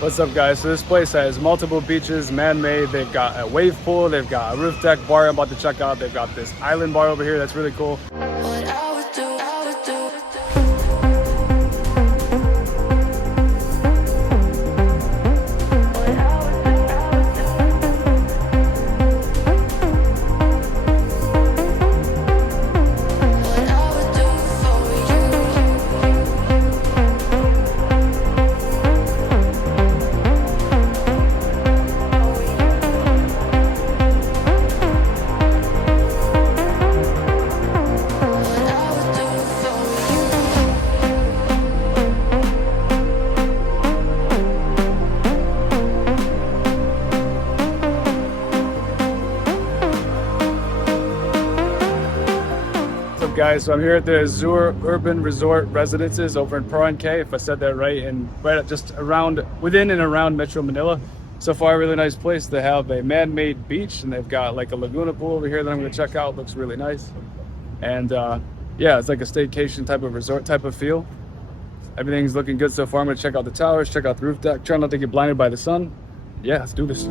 What's up, guys? So this place has multiple beaches, man-made. They've got a wave pool, they've got a roof deck bar I'm about to check out. They've got this island bar over here that's really cool. Guys, so I'm here at the Azure Urban Resort Residences over in Parañaque, if I said that right, and right just around, within and around Metro Manila. So far, a really nice place. They have a man-made beach, and they've got like a laguna pool over here that I'm going to check out. Looks really nice, and yeah, it's like a staycation type of resort type of feel. Everything's looking good so far. I'm going to check out the towers, check out the roof deck, try not to get blinded by the sun. Yeah, let's do this.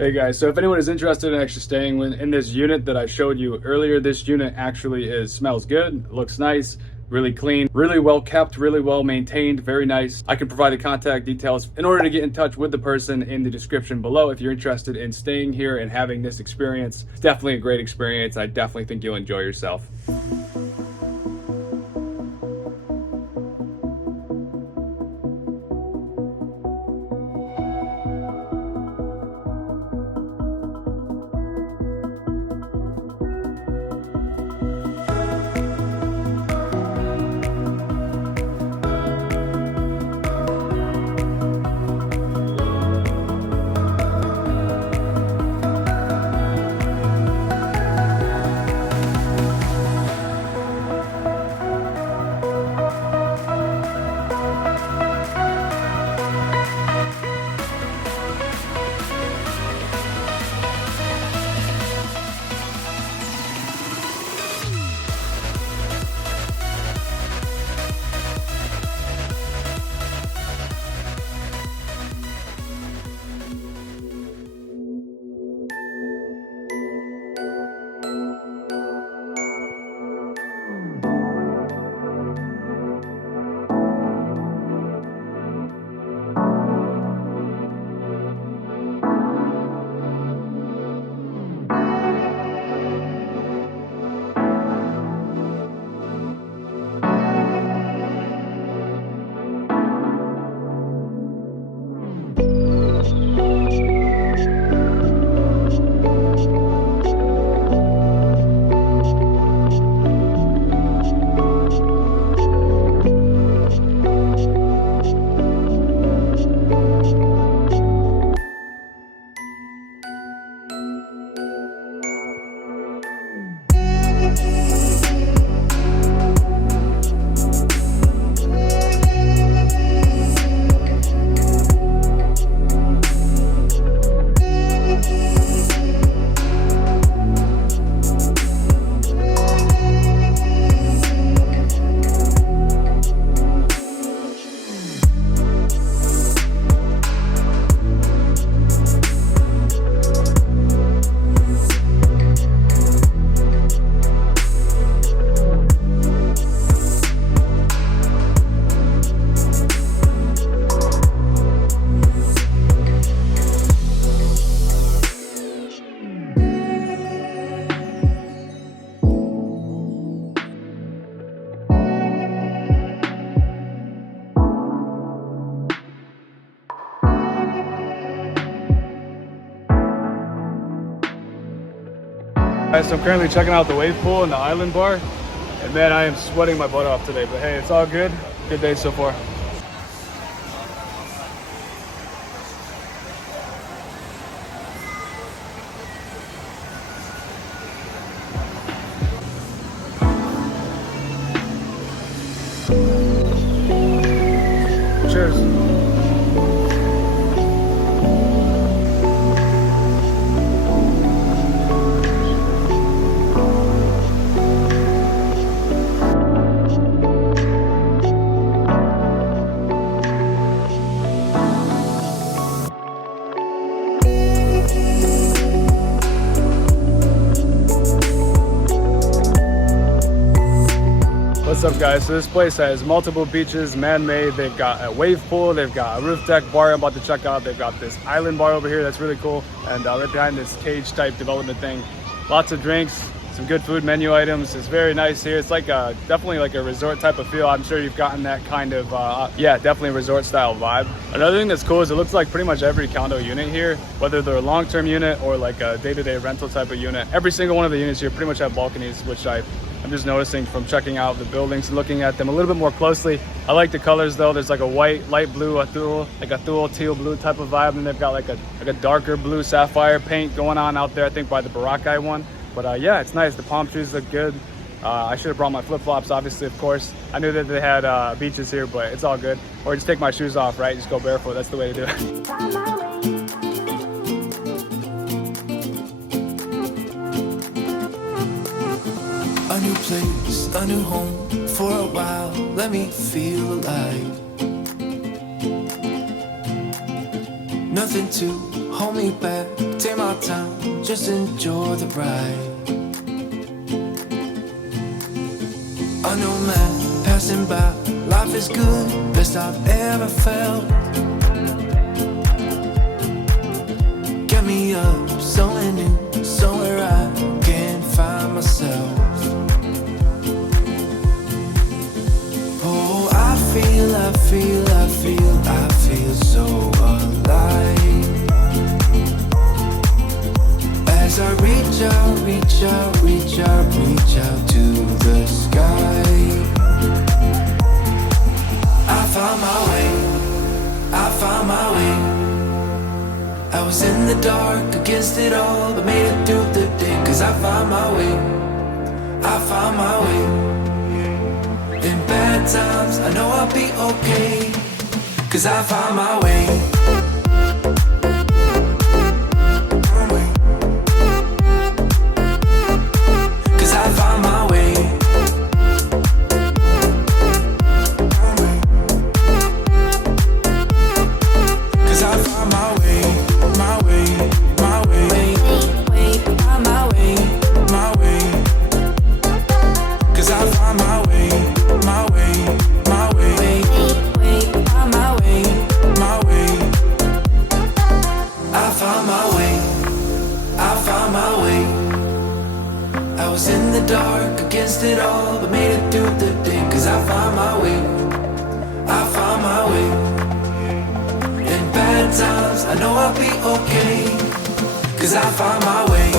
Hey guys, so if anyone is interested in actually staying in this unit that I showed you earlier, this unit actually smells good, looks nice, really clean, really well kept, really well maintained, very nice. I can provide the contact details in order to get in touch with the person in the description below if you're interested in staying here and having this experience. It's definitely a great experience. I definitely think you'll enjoy yourself. Guys, so I'm currently checking out the wave pool and the island bar. And man, I am sweating my butt off today, but hey, it's all good. Good day so far. Cheers. What's up, guys? So this place has multiple beaches, man-made. They've got a wave pool, they've got a roof deck bar I'm about to check out. They've got this island bar over here that's really cool, and right behind this cage type development thing. Lots of drinks, some good food menu items. It's very nice here. It's like definitely like a resort type of feel. I'm sure you've gotten that kind of yeah, definitely resort style vibe. Another thing that's cool is it looks like pretty much every condo unit here, whether they're a long-term unit or like a day-to-day rental type of unit, every single one of the units here pretty much have balconies, which I'm just noticing from checking out the buildings and looking at them a little bit more closely. I like the colors though. There's like a white, light blue, azul, like azul, teal blue type of vibe, and they've got like a darker blue sapphire paint going on out there, I think by the Boracay one. But yeah, it's nice. The palm trees look good. I should have brought my flip-flops, obviously, of course. I knew that they had beaches here, but it's all good. Or just take my shoes off, right? Just go barefoot. That's the way to do it. A new place, a new home, for a while, let me feel alive. Nothing to hold me back, take my time, just enjoy the ride. A new man passing by, life is good, best I've ever felt. Get me up, somewhere new, somewhere I can find myself. I feel so alive. As I reach out to the sky. I found my way. I was in the dark against it all, but made it through the day. Cause I found my way. In bad times, I know I'll be okay. Cause I found my way. Cause I found my way. Cause I found my way. My way. My way. My way. My way. Cause I found my way. My way, my way, my way, my way. I found my way, I found my way. I was in the dark against it all, but made it through the day. Cause I found my way, I found my way. In bad times, I know I'll be okay. Cause I found my way.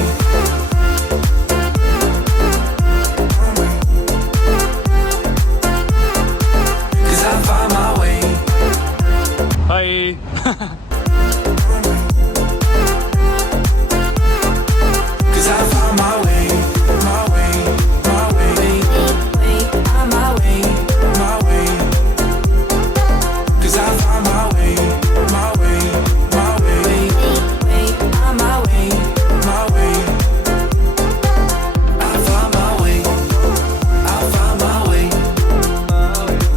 Hi. Cause I found my way, my way, my way, my way, my way. Cause I found my way, my way, my way, my way, my way. I found my way, I found my way.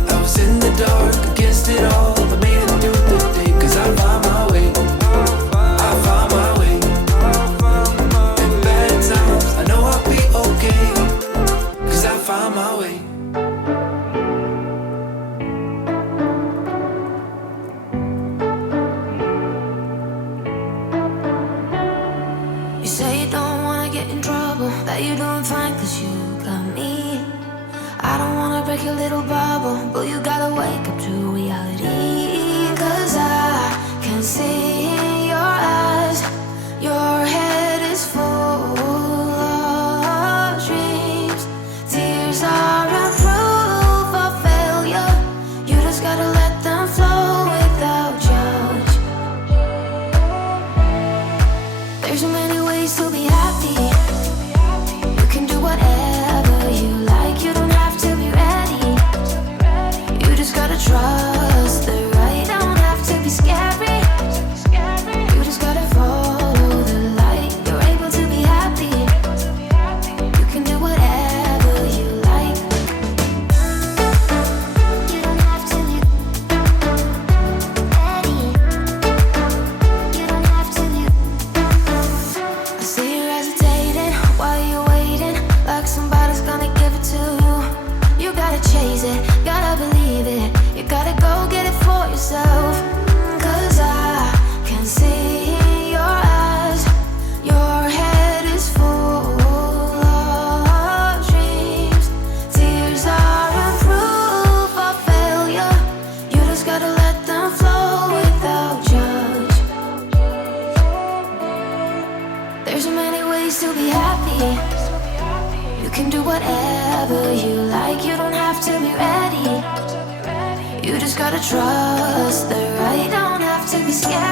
I was in the dark against it all, but made it through the day. Cause I found my way, I found my way. In bad times, I know I'll be okay. Cause I found my way. You say you don't wanna get in trouble, that you're doing fine cause you got me. I don't wanna break your little bubble, but you gotta wake up to reality. Cause I can see in your eyes, your head is full still be happy. You can do whatever you like. You don't have to be ready. You just gotta trust the right. Don't have to be scared.